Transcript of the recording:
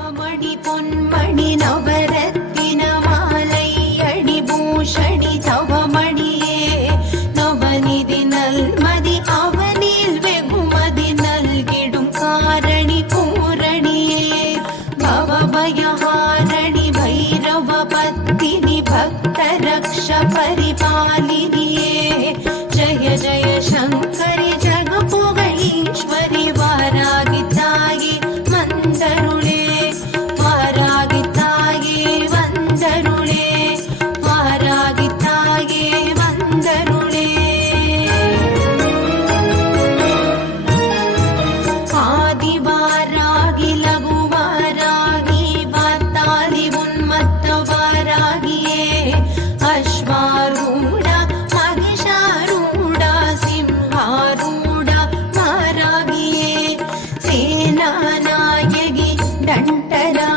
நவமணி பொன்மணி நவரத்தின மாலை அணிபூஷணி தவமணியே நவநிதி நல்மதி அவனில் வெகுமதி நல்கிடும் காரணி பூரணியே பவபயஹாரணி பைரவ பத்தினி பக்த ரக்ஷ பரிபாலினியே ஜய ஜய சங்கரி ஜக புகழீஸ்வரி வாராகி தாயே வந்தருளே வாராகி தாயே வந்தருளே வாராகி தாயே வந்தருளே ஆதி வாராகி லகு வாராகி வாத்தாதி உன்மத்த வாராகியே அஸ்வாரூಢ மகிஷாரூಢ சிம்ஹாரூಢ வாராகியே சேனாநாயகி ದಂಟರಾ